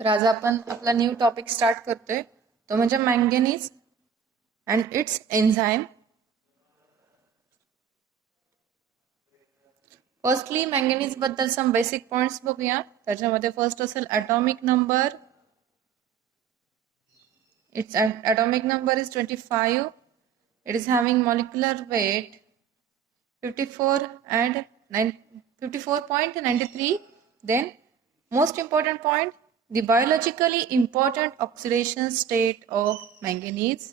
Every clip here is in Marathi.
तर आज आपण आपला न्यू टॉपिक स्टार्ट करतोय तो म्हणजे manganese and its enzyme. Firstly manganese बद्दल सम बेसिक पॉइंट्स बघूया. त्याच्यामध्ये फर्स्ट असेल atomic number. Its atomic number is 25. It is having molecular weight 54 and 54.93. Then most important point, the biologically important oxidation state of manganese.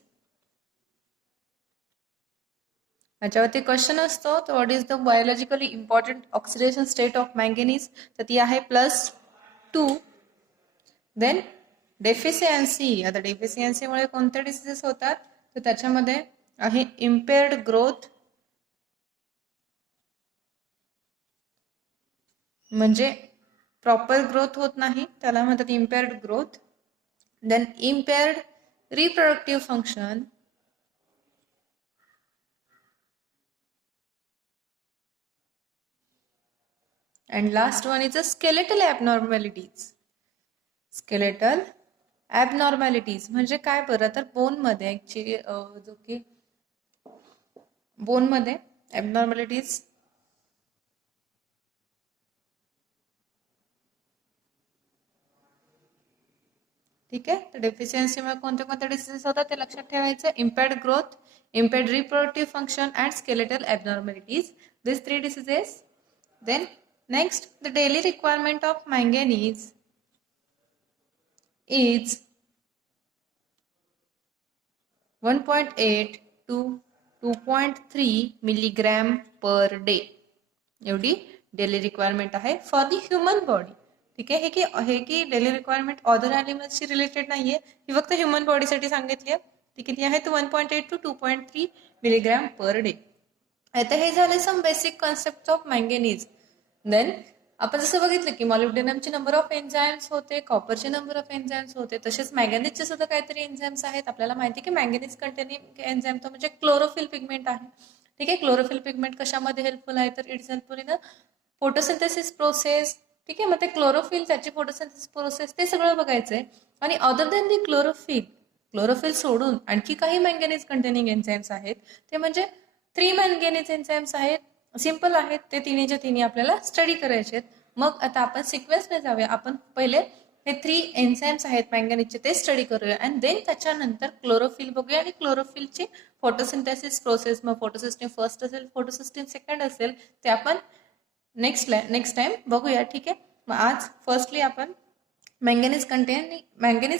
याच्यावरती क्वेश्चन असतो तर what is the biologically important oxidation state of manganese, तर ती आहे +2. Then deficiency. आता डेफिशियन्सीमुळे कोणते डिसीजेस होतात तर त्याच्यामध्ये आहे इम्पेअर्ड ग्रोथ, म्हणजे प्रॉपर ग्रोथ होत नाही त्याला म्हणतात impaired growth. Then impaired reproductive function, and last one is a skeletal abnormalities. Skeletal abnormalities म्हणजे काय बरं, तर बोनमध्ये ॲक्च्युली जो की बोनमध्ये ॲबनॉर्मॅलिटीज ठीक आहे. तर डेफिशियन्सीमुळे कोणते कोणते डिसीजेस होतात ते लक्षात ठेवायचं. इम्पेअर्ड growth, इम्पेअर्ड reproductive function and skeletal ॲबनॉर्मॅलिटीज, this 3 diseases. Then next, the daily requirement of manganese is 1.8 to 2.3 milligram per day. एवढी डेली रिक्वायरमेंट आहे फॉर दी ह्युमन बॉडी. ठीक आहे. हे की डेली रिक्वायरमेंट अदर ॲनिमल्सशी रिलेटेड नाहीये, ही फक्त ह्युमन बॉडीसाठी सांगितली आहे. ती किती आहे तर 1.8 to 2.3 मिलीग्रॅम पर डे. आता हे झाले some basic concept of manganese. Then आपण जसं बघितलं की मॉलिब्डेनमचे नंबर ऑफ एन्झाइम्स होते, कॉपरचे नंबर ऑफ एन्झाइम्स होते, तसेच मॅंगनीजचे सुद्धा काहीतरी एन्झाइम्स आहेत. आपल्याला माहिती की मॅंगनीज कंटेनिंग एन्झाइम तो म्हणजे क्लोरोफिल पिगमेंट आहे. ठीक आहे. क्लोरोफिल पिगमेंट कशामध्ये हेल्पफुल आहे तर it's helpful in photosynthesis process. ठीक आहे. मग ते क्लोरोफिल, त्याची फोटोसिंथेसिस प्रोसेस, ते सगळं बघायचंय. आणि अदर दॅन दी क्लोरोफिल सोडून आणखी काही मॅंगनीज कंटेनिंग एन्झाइम्स आहेत, ते म्हणजे 3 मॅंगनीज एन्झाइम्स आहेत. सिंपल आहेत ते, तिन्हीच्या तिन्ही आपल्याला स्टडी करायचे आहेत. मग आता आपण सिक्वेन्सने जाऊया. आपण पहिले हे 3 एन्झाइम्स आहेत मॅंगनीजचे ते स्टडी करूया आणि देन त्याच्यानंतर क्लोरोफिल बघूया आणि क्लोरोफिलची फोटोसिंथेसिस प्रोसेस, मग फोटोसिस्टम फर्स्ट असेल, फोटोसिस्टम सेकंड असेल, ते आपण नेक्स्ट टाइम बघूया. ठीक आहे. मग आज फर्स्टली आपण मॅंगनीज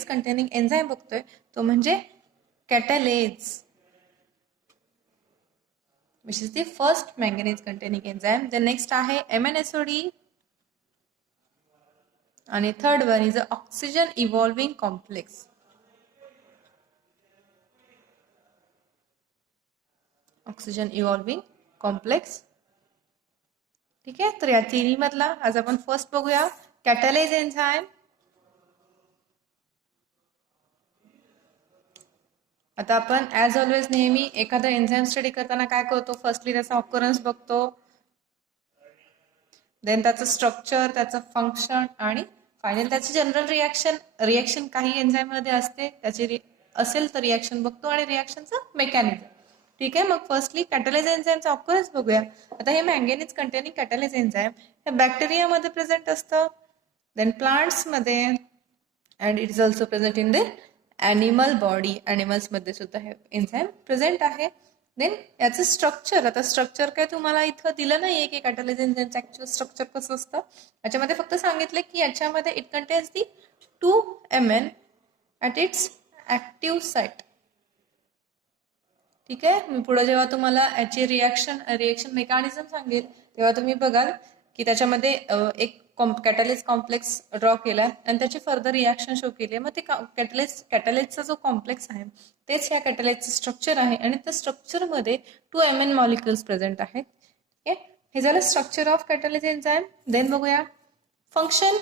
कंटेनिंग एन्झाइम बघतोय, तो म्हणजे कॅटालेज, which is the first manganese containing enzyme. The next आहे MnSOD आणि third one is oxygen evolving complex. Oxygen evolving complex. ठीक आहे. तर या तिन्ही मधला आज आपण फर्स्ट बघूया कॅटालेज एन्झाइम. आता आपण ॲज ऑलवेज नेहमी एखादा एन्झाइम स्टडी करताना काय करतो, फर्स्टली त्याचा ऑकरन्स बघतो, देन त्याचं स्ट्रक्चर, त्याचं फंक्शन आणि फायनल त्याची जनरल रिॲक्शन काही एन्झाइम मध्ये असते, त्याची असेल तर रिॲक्शन बघतो आणि रिॲक्शनचं मेकॅनिझम. ठीक आहे. मग फर्स्टली कॅटालेज एन्झाइमचा ऑकरन्स बघूया. आता हे मॅंगनीज कंटेनिंग कॅटालेज एन्झाइम हे बॅक्टेरियामध्ये प्रेझेंट असतं, देन प्लांट्समध्ये, and it is also present in the animal body. ॲनिमल्समध्ये सुद्धा हे एन्झाइम प्रेझेंट आहे. देन याचं स्ट्रक्चर, आता स्ट्रक्चर काय तुम्हाला इथं दिलं नाहीये की कॅटालेज एन्झाइमचं ऍक्च्युअल स्ट्रक्चर कसं असतं. याच्यामध्ये फक्त सांगितलं की याच्यामध्ये it contains the 2Mn at its active site. ठीक आहे. मी पुढे जेव्हा तुम्हाला याची रिॲक्शन मेकॅनिझम सांगेल तेव्हा तुम्ही बघाल की त्याच्यामध्ये एक कॅटालेज कॉम्प्लेक्स ड्रॉ केला आणि त्याची फर्दर रिॲक्शन शो केली. मग ते कॅटालेजचा जो कॉम्प्लेक्स आहे तेच या कॅटालेजचं स्ट्रक्चर आहे आणि त्या स्ट्रक्चरमध्ये 2Mn मॉलिक्युल्स प्रेझेंट आहेत. ठीक आहे. हे झालं स्ट्रक्चर ऑफ कॅटालेज एन्झाइम. देन बघूया फंक्शन.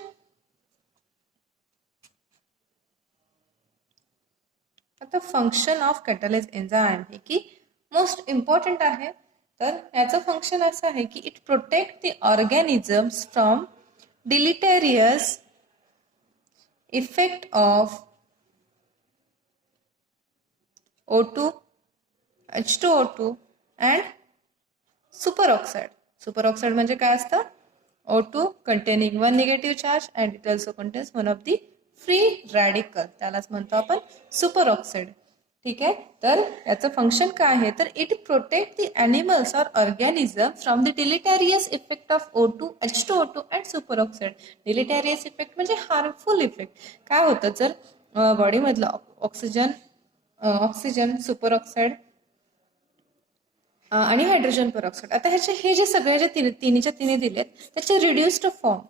आता फंक्शन ऑफ कॅटालेज एन्झाइम हे की मोस्ट इम्पॉर्टंट आहे. तर याचं फंक्शन असं आहे की it protect the organisms from deleterious effect of O2, H2O2 and superoxide. Superoxide म्हणजे काय असतं? O2 containing one negative charge and it also contains one of the free radical. त्यालाच म्हणतो आपण superoxide. ठीक आहे. तर याचं फंक्शन काय आहे तर it protect the animals or organism from the deleterious effect of O2, H2O2 and superoxide. Deleterious effect म्हणजे हार्मफुल इफेक्ट. काय होतं जर बॉडीमधलं ऑक्सिजन सुपरऑक्साइड आणि हायड्रोजन पेरॉक्साइड, आता ह्याचे हे जे सगळे जे तिन्हीच्या तिन्ही दिलेत त्याचे रिड्युस्ड फॉर्म,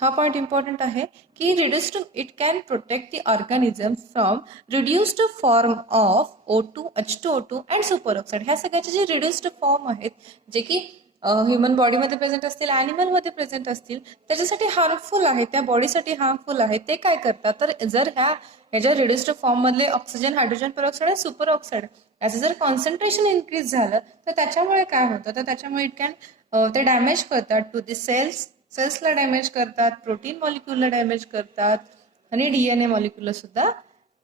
हा पॉइंट इम्पॉर्टंट आहे की reduced it can protect the organism from reduced form of O2, H2O2 and superoxide. ह्या सगळ्याचे जे रिड्युस्ड फॉर्म आहेत जे की ह्युमन बॉडीमध्ये प्रेझेंट असतील, ॲनिमलमध्ये प्रेझेंट असतील, त्याच्यासाठी हार्मफुल आहे, त्या बॉडीसाठी हार्मफुल आहे. ते काय करतात तर जर ह्याच्या रिड्युस्ड फॉर्म मधले ऑक्सिजन, हायड्रोजन पेरॉक्साइड आणि सुपरऑक्साइड याचं जर कॉन्सन्ट्रेशन इन्क्रीज झालं तर त्याच्यामुळे काय होतं तर त्याच्यामुळे इट कॅन ते डॅमेज करतात टू दी सेल्सला डॅमेज करतात, प्रोटीन मॉलिक्यूलला डॅमेज करतात आणि DNA मॉलिक्यूलला सुद्धा,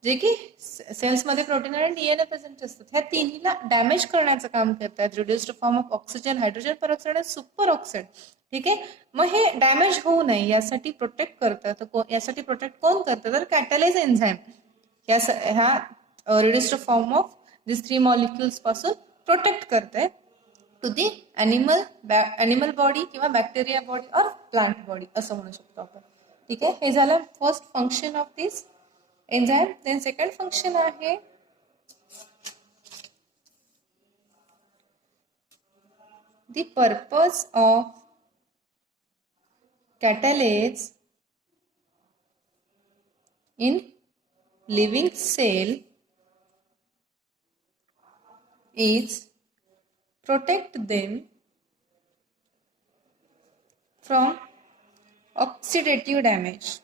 जे की सेल्समध्ये प्रोटीन आणि DNA प्रेझेंट असतात, ह्या तिन्हीला डॅमेज करण्याचं काम करतात reduced form of oxygen, hydrogen peroxide आणि सुपरऑक्साइड. ठीक आहे. मग हे डॅमेज होऊ नये यासाठी प्रोटेक्ट करतं. यासाठी प्रोटेक्ट कोण करतं तर कॅटॅलेज एन्झाईम ह्या reduced form of this 3 molecules पासून प्रोटेक्ट करते टू दी ॲनिमल बॉडी किंवा बॅक्टेरिया बॉडी और प्लांट बॉडी असं म्हणू शकतो आपण. ठीक आहे. हे झालं first function of this enzyme. Then second function आहे the purpose of catalase in living cell is protect them from oxidative damage.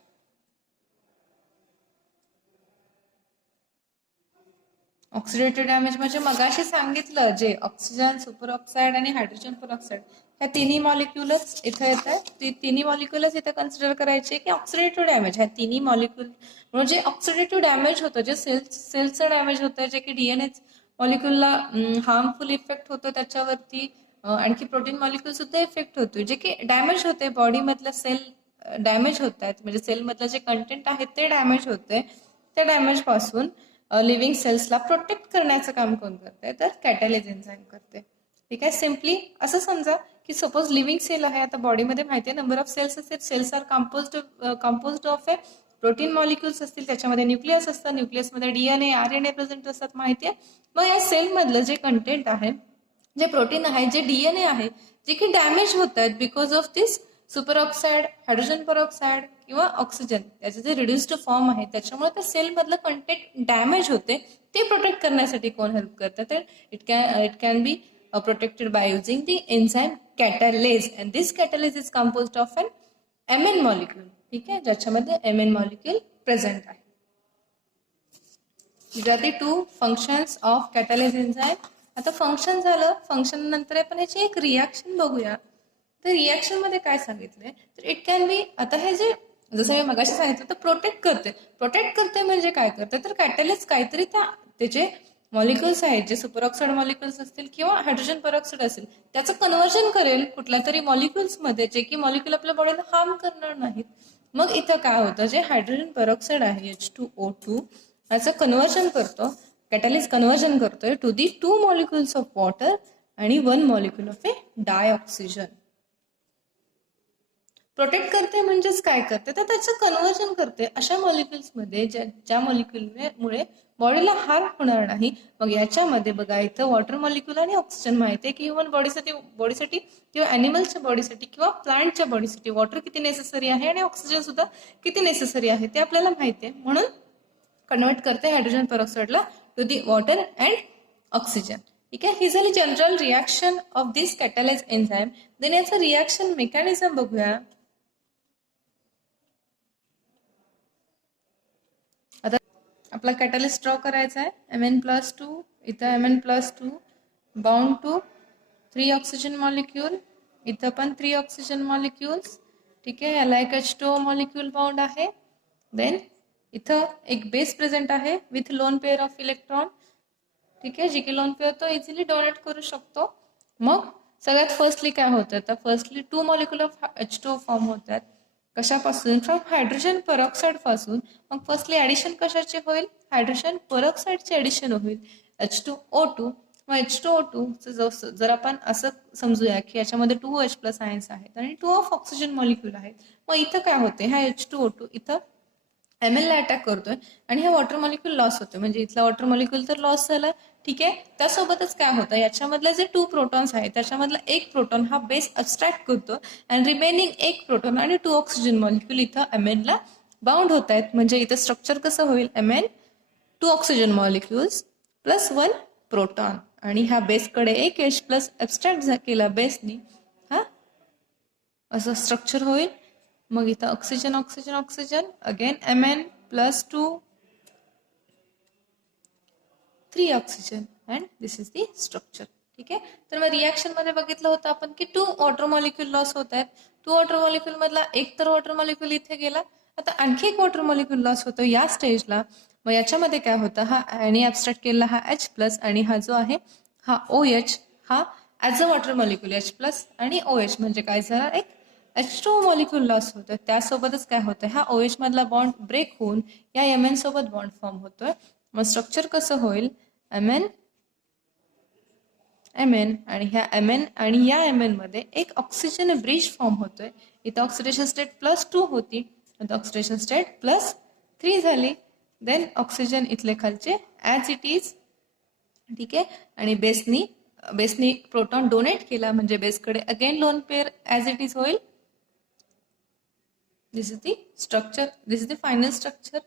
Oxidative damage म्हणजे मगाशी सांगितलं जे ऑक्सिजन, सुपरऑक्साइड आणि हायड्रोजन पेरॉक्साइड ह्या तिन्ही मॉलिक्युलच इथे येतात. ती तिन्ही मॉलिक्युलच इथे कन्सिडर करायचे की ऑक्सिडेटिव्ह डॅमेज. ह्या तिन्ही मॉलिक्युल म्हणजे ऑक्सिडेटिव्ह डॅमेज होतं, जे सेल्सचं डॅमेज होतं, जे की DNA मॉलिक्युलला हार्मफुल इफेक्ट होतो त्याच्यावरती, आणखी प्रोटीन मॉलिक्युल सुद्धा इफेक्ट होतो, जे की डॅमेज होते बॉडीमधलं सेल डॅमेज होत आहेत, म्हणजे सेलमधलं जे कंटेंट आहे ते डॅमेज होते. त्या डॅमेज पासून लिव्हिंग सेल्सला प्रोटेक्ट करण्याचं काम कोण करते तर कॅटॅलेज एन्झाईम करते. ठीक आहे. सिम्पली असं समजा की सपोज लिव्हिंग सेल आहे, आता बॉडीमध्ये माहिती आहे नंबर ऑफ सेल्स असतील, cells are composed of a protein molecules असतील, त्याच्यामध्ये न्यूक्लियस असतं, न्यूक्लियसमध्ये DNA, RNA प्रेझेंट असतात माहिती आहे. मग या सेलमधलं जे कंटेंट आहे, जे प्रोटीन आहे, जे DNA आहे, जे की डॅमेज होत आहेत because of this superoxide, hydrogen peroxide किंवा ऑक्सिजन, त्याचे जे रिड्युस्ड फॉर्म आहे त्याच्यामुळे त्या सेलमधलं कंटेंट डॅमेज होते, ते प्रोटेक्ट करण्यासाठी कोण हेल्प करतं तर it can be protected by using the enzyme catalase. And this catalase is composed of an MN molecule. ठीक आहे, ज्याच्यामध्ये MN मॉलिक्यूल प्रेझेंट आहे. These are the 2 functions of catalase enzyme. आता फंक्शन झालं, फंक्शन नंतर आपण ह्याची एक रिॲक्शन बघूया. तर रिॲक्शन मध्ये काय सांगितलंय तर इट कॅन बी, आता हे जे जसं मी मगाशी सांगितलं तर प्रोटेक्ट करते म्हणजे काय करते तर कॅटॅलिस्ट काहीतरी त्याचे मॉलिक्युल्स आहेत, जे सुपरऑक्साइड मॉलिक्युल्स असतील किंवा हायड्रोजन पेरॉक्साइड असेल, त्याचं कन्व्हर्जन करेल कुठल्या तरी मॉलिक्युल्स मध्ये, जे की मॉलिक्युल आपल्या बॉडीला हार्म करणार नाहीत. मग इथं काय होतं, जे हायड्रोजन पेरॉक्साइड आहे H2O2 याचं कन्व्हर्जन करतो, कॅटॅलिस्ट कन्व्हर्जन करतोय to the 2 molecules of water आणि 1 molecule of a dioxygen. Protect करते म्हणजेच काय करते तर त्याचं कन्व्हर्जन करते अशा मॉलिक्युल्स मध्ये ज्या मॉलिक्युलमुळे बॉडीला हार्म होणार नाही. मग याच्यामध्ये बघा इथं वॉटर मॉलिक्युल आणि ऑक्सिजन माहिती आहे की ह्युमन बॉडीसाठी किंवा ॲनिमलच्या बॉडीसाठी किंवा प्लांटच्या बॉडीसाठी वॉटर किती नेसेसरी आहे आणि ऑक्सिजन सुद्धा किती नेसेसरी आहे ते आपल्याला माहिती आहे. म्हणून कन्वर्ट करते हायड्रोजन पेरॉक्साइडला to the water and oxygen. ठीक आहे. ही झाली general reaction of this catalase enzyme. Then याचं रिॲक्शन मेकॅनिझम बघूया. आता आपला कॅटॅलिस्ट ड्रॉ करायचा आहे. Mn+2, इथं Mn+2 bound to 3 oxygen molecule, इथं पण 3 ऑक्सिजन मॉलिक्युल्स. ठीक आहे, याला एक H2O मॉलिक्यूल बाउंड आहे. देन इथं एक बेस प्रेझेंट आहे with lone pair of electron. ठीक आहे, जी की लोन पेअर तो इझिली डोनेट करू शकतो. मग सगळ्यात फर्स्टली काय होतं, तर firstly 2 molecule of H2O form होतात. कशापासून? फ्रॉम हायड्रोजन परऑक्साईड पासून. मग फर्स्टली ऍडिशन कशाचे होईल? हायड्रोजन परऑक्साईडचे ऍडिशन होईल H2O2. मग H2O2 जर आपण असं समजूया की याच्यामध्ये 2H+ आयन्स आहेत आणि 2 ऑफ ऑक्सिजन मॉलिक्यूल आहेत. मग इथं काय होते, हा H2O2 इथं Ml ला अटॅक करतोय आणि हे वॉटर मॉलिक्यूल लॉस होतोय. म्हणजे इथला वॉटर मॉलिक्यूल तर लॉस झाला. ठीक आहे, त्यासोबतच काय होतं, याच्यामधले जे 2 प्रोटॉन्स आहेत त्याच्यामधला एक प्रोटॉन हा बेस अब्स्ट्रॅक्ट करतो आणि रिमेनिंग एक प्रोटॉन आणि 2 ऑक्सिजन मॉलिक्यूल इथं Mn ला बाउंड होत आहेत. म्हणजे इथं स्ट्रक्चर कसं होईल, Mn 2 oxygen molecules plus 1 proton आणि ह्या बेसकडे एक H+ अब्स्ट्रॅक्ट केला बेसनी, हा असं स्ट्रक्चर होईल. मग इथं oxygen oxygen oxygen again Mn plus 2 3 oxygen and this is the structure. ठीक आहे, तर मग रिॲक्शन मध्ये बघितलं होतं आपण की 2 वॉटर मॉलिक्यूल लॉस होत आहेत. 2 वॉटर मॉलिक्यूल मधला एक तर वॉटर मॉलिक्यूल इथे गेला, आता आणखी एक वॉटर मॉलिक्यूल लॉस होतो या स्टेजला. मग याच्यामध्ये काय होतं, हा आणि ऍब्स्ट्रॅक्ट केलेला हा H+ आणि हा जो आहे हा OH हा as a water molecule H+ आणि OH म्हणजे काय झाला, एक H2O मॉलिक्यूल लॉस होतोय. त्यासोबतच काय होतं, हा OH मधला बॉन्ड ब्रेक होऊन या Mn सोबत बॉन्ड फॉर्म होतोय. मग स्ट्रक्चर कसं होईल, Mn आणि ह्या Mn आणि या Mn मध्ये एक ऑक्सिजन ब्रिज फॉर्म होतोय. इथं ऑक्सिडेशन स्टेट +2 होती, आता ऑक्सिडेशन स्टेट +3 झाली. देन ऑक्सिजन इथले खालचे ऍज इट इज. ठीक आहे, आणि बेसनी प्रोटॉन डोनेट केला म्हणजे बेसकडे again lone pair as it is होईल. This is the structure, this is the final structure.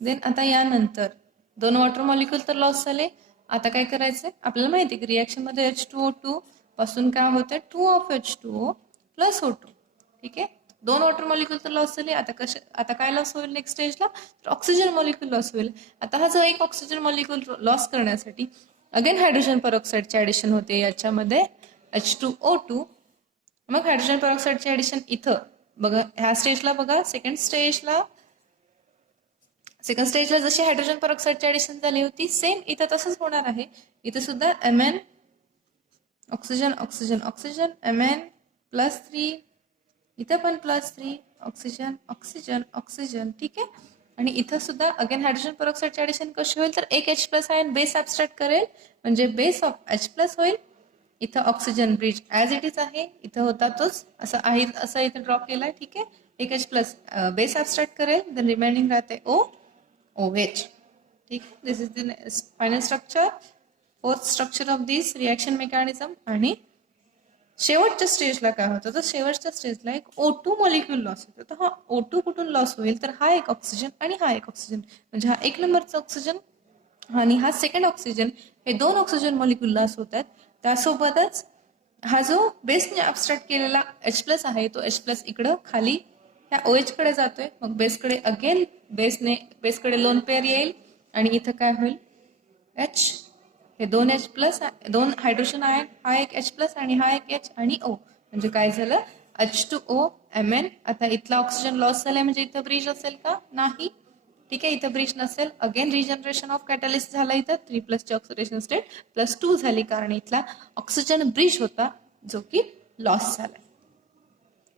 Then आता यानंतर 2 वॉटर मॉलिक्यूल तर लॉस झाले. आता काय करायचंय, आपल्याला माहिती आहे की रिॲक्शन मध्ये H2O2 पासून काय होतंय 2 ऑफ H2O प्लस O2. ठीक आहे, 2 वॉटर मॉलिक्यूल तर लॉस झाले. आता काय लॉस होईल नेक्स्ट स्टेजला, तर ऑक्सिजन मॉलिक्यूल लॉस होईल. आता हा जो एक ऑक्सिजन मॉलिक्यूल लॉस करण्यासाठी अगेन हायड्रोजन परऑक्साईडचे ऍडिशन होते याच्यामध्ये H2O2. मग हायड्रोजन परऑक्साईडचे ऍडिशन इथं बघा, ह्या स्टेजला बघा, सेकंड स्टेजला जशी हायड्रोजन परऑक्साईडची ऍडिशन झाली होती सेम इथं तसंच होणार आहे. इथं सुद्धा Mn oxygen oxygen oxygen Mn +3, इथं पण +3 ऑक्सिजन ऑक्सिजन ऑक्सिजन. ठीक आहे, आणि इथं सुद्धा अगेन हायड्रोजन परऑक्साईडची ऍडिशन कशी होईल, तर एक H+ आयन बेस ऍब्स्ट्रॅक्ट करेल म्हणजे बेस ऑफ H+ होईल. इथं oxygen bridge as it is आहे, इथं होता तोच असं आहे, असं इथं ड्रॉ केलाय. ठीक आहे, एक H+ बेस ऍब्स्ट्रॅक्ट करेल, देन रिमेनिंग राहते OH. ठीक आहे, this is the final structure, fourth structure of this reaction mechanism. आणि शेवटच्या स्टेजला काय होतं, तर शेवटच्या स्टेजला एक O2 मॉलिक्यूल लॉस होतो. तर हा O2 कुठून लॉस होईल, तर हा एक ऑक्सिजन आणि हा एक ऑक्सिजन म्हणजे हा 1 नंबरचा ऑक्सिजन आणि हा सेकंड ऑक्सिजन, हे 2 ऑक्सिजन मॉलिक्यूल लॉस होत आहेत. त्यासोबतच हा जो बेसने ऍब्स्ट्रॅक्ट केलेला H+ आहे तो H+ इकडं खाली ह्या OH कडे जातोय. मग बेसकडे अगेन बेसकडे लोन पेअर येईल आणि इथं काय होईल, H हे 2 H+, 2 हायड्रोजन आयन, हा एक H+ आणि हा एक H आणि O म्हणजे काय झालं H2O Mn. आता इथला ऑक्सिजन लॉस झालाय म्हणजे इथं ब्रिज असेल का, नाही. ठीक आहे, इथं ब्रिज नसेल. अगेन रिजनरेशन ऑफ कॅटलिस्ट झालं, इथं 3+ ची ऑक्सिडेशन स्टेट +2 झाली कारण इथला ऑक्सिजन ब्रिज होता जो की लॉस झाला.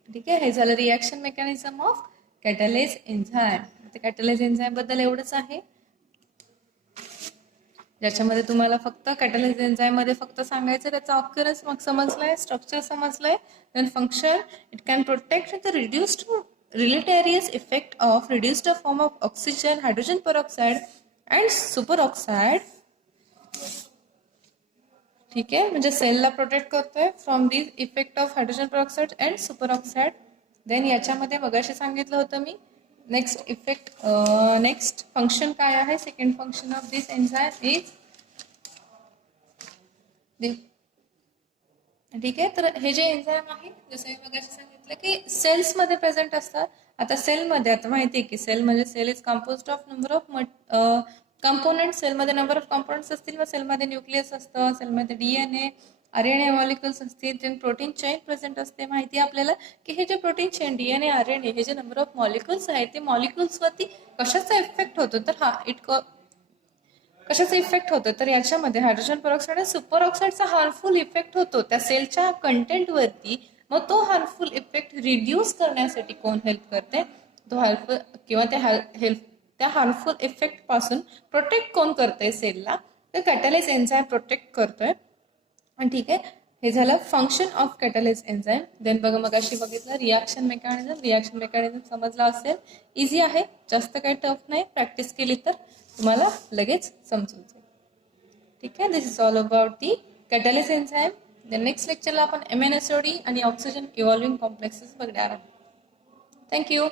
ठीक आहे, हे झालं reaction mechanism of catalase enzyme. Catalase enzyme बद्दल एवढंच आहे, ज्याच्यामध्ये तुम्हाला फक्त कॅटलिस्ट एन्झाईम मध्ये फक्त सांगायचं त्याचा ऑक्युरन्स मग समजलाय, स्ट्रक्चर समजलंय. Then function, it can protect the reduced deleterious effect of reduced form of oxygen, hydrogen peroxide and superoxide. ठीक आहे, म्हणजे सेलला प्रोटेक्ट करतोय from the effect of hydrogen peroxide and superoxide. Then याच्यामध्ये मगाशी सांगितलं होतं मी नेक्स्ट इफेक्ट, नेक्स्ट फंक्शन काय आहे, second function of this enzyme is. ठीक आहे, तर हे जे एन्झाईम आहे जसं मी मगाशी सांगितलं की सेल्स मध्ये प्रेझेंट असतात. आता सेलमध्ये आता माहिती आहे की सेल म्हणजे cell is composed of number of component. सेलमध्ये नंबर ऑफ कंपोनेंट्स असतील, मग सेलमध्ये न्यूक्लियस असतं, सेलमध्ये DNA, RNA मॉलिक्युल्स असतील, देन प्रोटीन चेन प्रेझेंट असते. माहिती आहे आपल्याला की हे जे प्रोटीन चेन DNA RNA हे जे नंबर ऑफ मॉलिक्युल्स आहेत ते मॉलिक्युल्सवरती कशाचा इफेक्ट होतो, तर हा कशाचा इफेक्ट होतो, तर याच्यामध्ये हायड्रोजन पेरॉक्साईड आणि सुपर ऑक्साईडचा हार्मफुल इफेक्ट होतो त्या सेलच्या कंटेंटवरती. मग तो हार्मफुल इफेक्ट रिड्यूस करण्यासाठी कोण हेल्प करते, तो हेल्प किंवा त्या हार्मफुल इफेक्ट पासून प्रोटेक्ट कोण करते सेलला, तर कॅटॅलिस एन्झाईम प्रोटेक्ट करतोय. ठीक आहे, हे झालं फंक्शन ऑफ कॅटॅलिस एन्झाईम. देन बघा मग अशी बघितलं रिॲक्शन मेकॅनिझम समजला असेल. इझी आहे, जास्त काही टफ नाही, प्रॅक्टिस केली तर तुम्हाला लगेच समजून जाईल. ठीक आहे, this is all about the catalase enzyme. Next लेक्चरला आपण MnSOD आणि ऑक्सिजन इव्हॉल्विंग कॉम्प्लेक्सेस बघणार आहोत. थँक्यू.